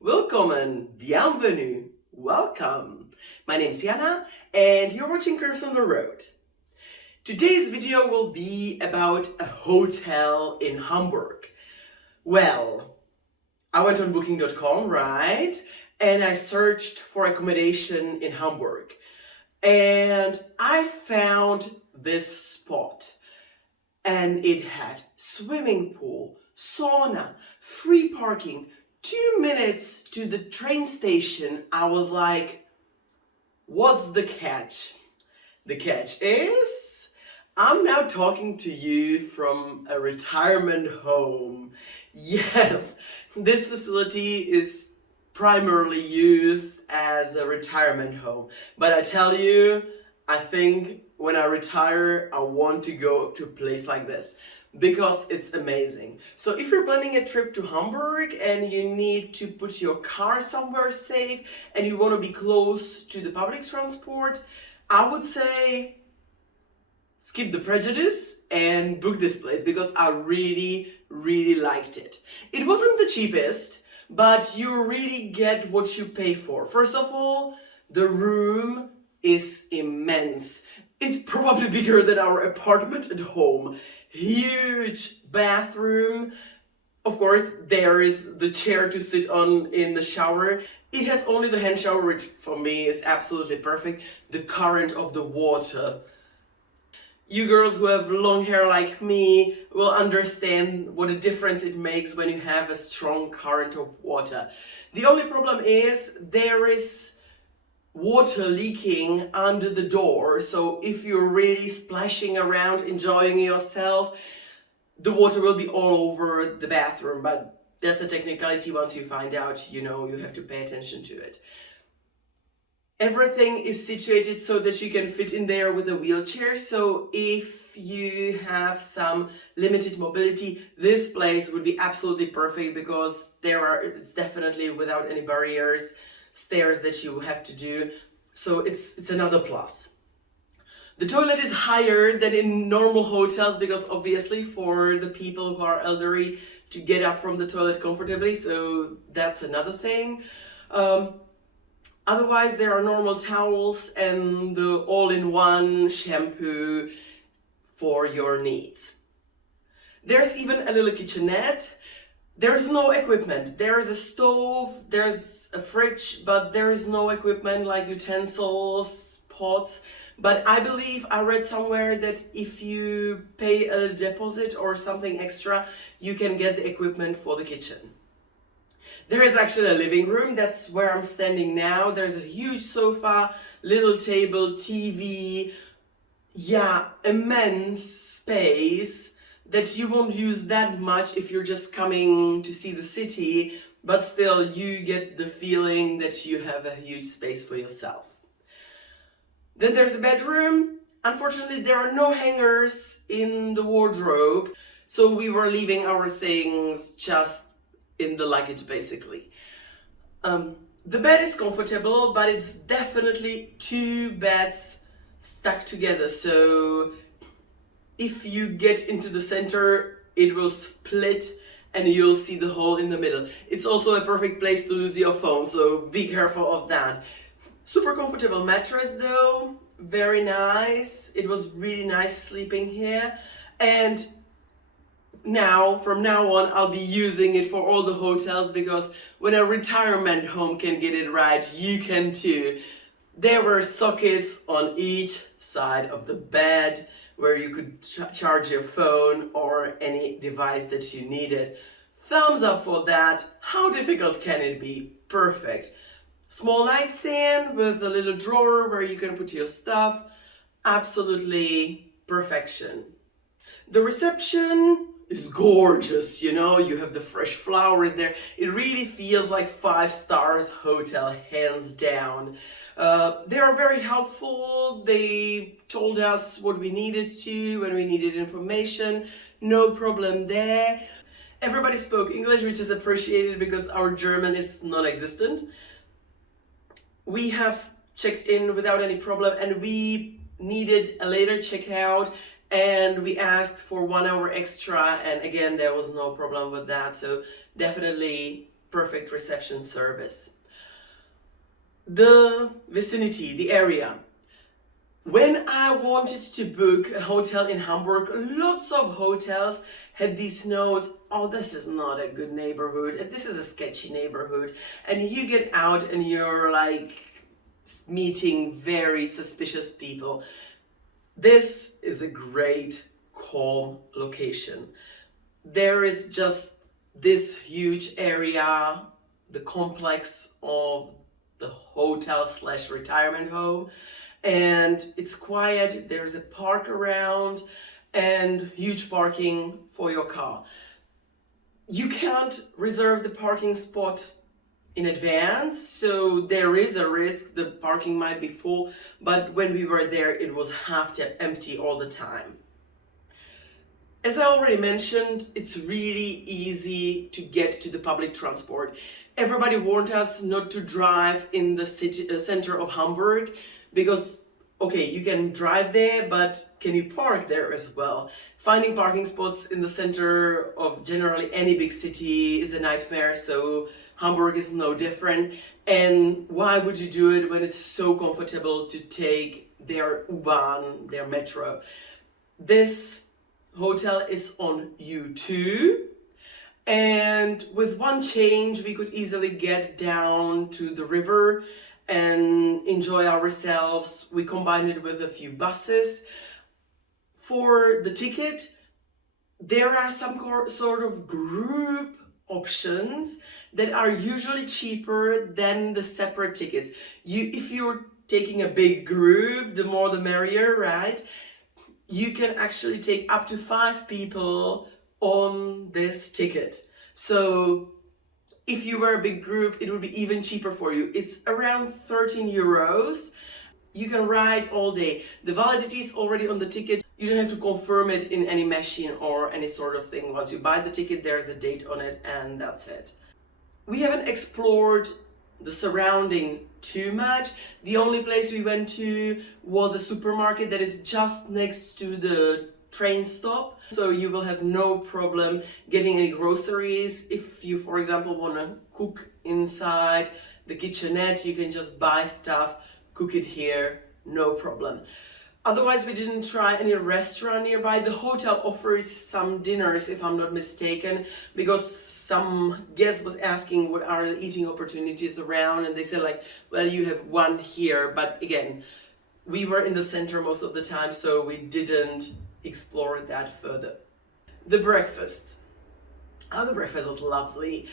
Willkommen, bienvenue, welcome. My name is Jana and you're watching Curves on the Road. Today's video will be about a hotel in Hamburg. Well, I went on booking.com, right? And I searched for accommodation in Hamburg. And I found this spot. And it had swimming pool, sauna, free parking, 2 minutes to the train station. I was like, what's the catch? The catch is, I'm now talking to you from a retirement home. Yes, this facility is primarily used as a retirement home. But I tell you, I think when I retire, I want to go to a place like this because it's amazing. So if you're planning a trip to Hamburg and you need to put your car somewhere safe and you want to be close to the public transport, I would say skip the prejudice and book this place because I really liked it. It wasn't the cheapest, but you really get what you pay for. First of all, the room is immense. It's probably bigger than our apartment at home. Huge bathroom. Of course, there is the chair to sit on in the shower. It has only the hand shower, which for me is absolutely perfect. The current of the water. You girls who have long hair like me will understand what a difference it makes when you have a strong current of water. The only problem is there is water leaking under the door, so if you're really splashing around enjoying yourself, the water will be all over the bathroom, but that's a technicality. Once you find out, you have to pay attention to it. Everything is situated so that you can fit in there with a wheelchair, so if you have some limited mobility, this place would be absolutely perfect because it's definitely without any barriers, stairs that you have to do, so it's another plus. The toilet is higher than in normal hotels because obviously for the people who are elderly to get up from the toilet comfortably, so that's another thing. Otherwise there are normal towels and the all-in-one shampoo for your needs. There's even a little kitchenette. There's no equipment. There's a stove, there's a fridge, but there is no equipment like utensils, pots. But I believe I read somewhere that if you pay a deposit or something extra, you can get the equipment for the kitchen. There is actually a living room. That's where I'm standing now. There's a huge sofa, little table, TV. Yeah, immense space that you won't use that much if you're just coming to see the city, but still you get the feeling that you have a huge space for yourself. Then there's a bedroom. Unfortunately, there are no hangers in the wardrobe, so we were leaving our things just in the luggage basically. The bed is comfortable, but it's definitely 2 beds stuck together, so if you get into the center, it will split and you'll see the hole in the middle. It's also a perfect place to lose your phone, so be careful of that. Super comfortable mattress though, very nice. It was really nice sleeping here, and from now on, I'll be using it for all the hotels because when a retirement home can get it right, you can too. There were sockets on each side of the bed where you could charge your phone or any device that you needed. Thumbs up for that. How difficult can it be? Perfect. Small nightstand with a little drawer where you can put your stuff. Absolutely perfection. The reception is gorgeous, you have the fresh flowers there. It really feels like 5 stars hotel, hands down. They are very helpful. They told us what we needed to when we needed information. no problem there. Everybody spoke English, which is appreciated because our German is non-existent. We have checked in without any problem, and we needed a later checkout, and we asked for 1 hour extra, and again there was no problem with that, so definitely perfect reception service. The vicinity, the area. When I wanted to book a hotel in Hamburg, lots of hotels had these notes, oh, this is not a good neighborhood, this is a sketchy neighborhood, and you get out and you're like meeting very suspicious people. This is a great, calm location. There is just this huge area, the complex of the hotel slash retirement home, and it's quiet. There's a park around and huge parking for your car. You can't reserve the parking spot in advance, so there is a risk the parking might be full, but when we were there it was half empty all the time. As I already mentioned, it's really easy to get to the public transport. Everybody warned us not to drive in the city center of Hamburg because, okay, you can drive there, but can you park there as well? Finding parking spots in the center of generally any big city is a nightmare, so Hamburg is no different. And why would you do it when it's so comfortable to take their U-Bahn, their metro? This hotel is on U2, and with one change we could easily get down to the river and enjoy ourselves. We combined it with a few buses. For the ticket, there are some sort of group options that are usually cheaper than the separate tickets. If you're taking a big group, the more the merrier, right? You can actually take up to 5 people on this ticket. So if you were a big group, it would be even cheaper for you. It's around 13 euros. You can ride all day. The validity is already on the ticket. You don't have to confirm it in any machine or any sort of thing. Once you buy the ticket, there's a date on it, and that's it. We haven't explored the surrounding too much. The only place we went to was a supermarket that is just next to the train stop, so you will have no problem getting any groceries. If you, for example, want to cook inside the kitchenette, you can just buy stuff, cook it here, no problem. Otherwise, we didn't try any restaurant nearby. The hotel offers some dinners, if I'm not mistaken, because some guest was asking what are the eating opportunities around, and they said like, well, you have one here, but again, we were in the center most of the time, so we didn't explore that further. The breakfast. The breakfast was lovely.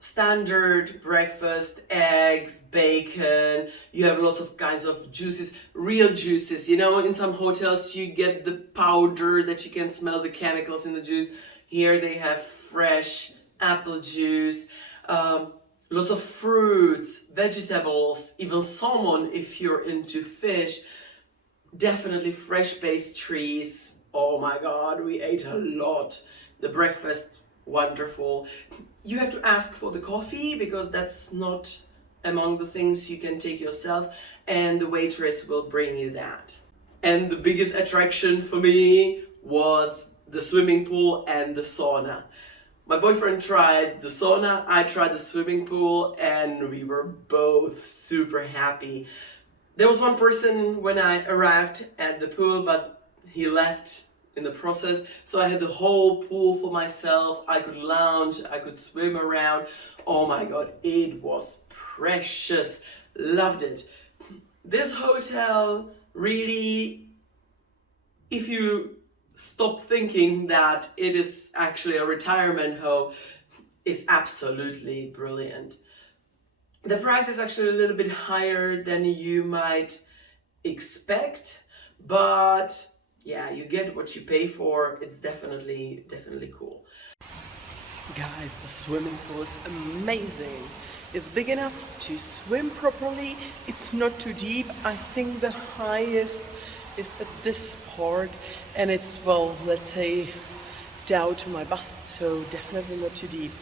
Standard breakfast, eggs, bacon. You have lots of kinds of juices, real juices. You know, in some hotels you get the powder that you can smell the chemicals in the juice. Here they have fresh apple juice, lots of fruits, vegetables, even salmon if you're into fish. Definitely fresh pastries. Oh my god, we ate a lot. The breakfast, wonderful. You have to ask for the coffee because that's not among the things you can take yourself, and the waitress will bring you that. And the biggest attraction for me was the swimming pool and the sauna. My boyfriend tried the sauna, I tried the swimming pool, and we were both super happy. There was one person when I arrived at the pool, but he left in the process, so I had the whole pool for myself. I could lounge, I could swim around. Oh my god, it was precious. Loved it. This hotel really, if you stop thinking that it is actually a retirement home, is absolutely brilliant. The price is actually a little bit higher than you might expect, but yeah, you get what you pay for. It's definitely cool. Guys, the swimming pool is amazing. It's big enough to swim properly. It's not too deep. I think the highest is at this part, and it's, well, let's say down to my bust, so definitely not too deep.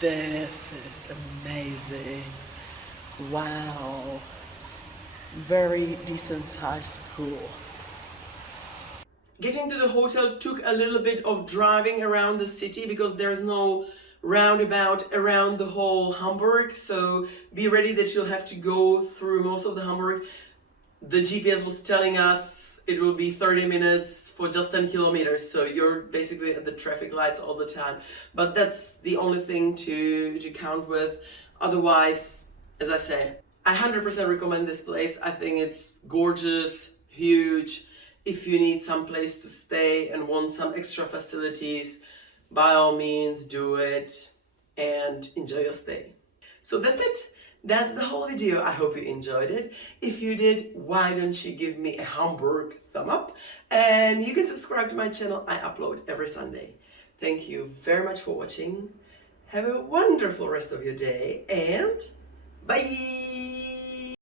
This is amazing. Wow. Very decent sized pool. Getting to the hotel took a little bit of driving around the city because there's no roundabout around the whole Hamburg, so be ready that you'll have to go through most of the Hamburg. The GPS was telling us it will be 30 minutes for just 10 kilometers, so you're basically at the traffic lights all the time. But that's the only thing to count with. Otherwise, as I say, I 100% recommend this place. I think it's gorgeous, huge. If you need some place to stay and want some extra facilities, by all means do it and enjoy your stay. So that's it. That's the whole video. I hope you enjoyed it. If you did, why don't you give me a Hamburg thumb up? And you can subscribe to my channel. I upload every Sunday. Thank you very much for watching. Have a wonderful rest of your day and bye!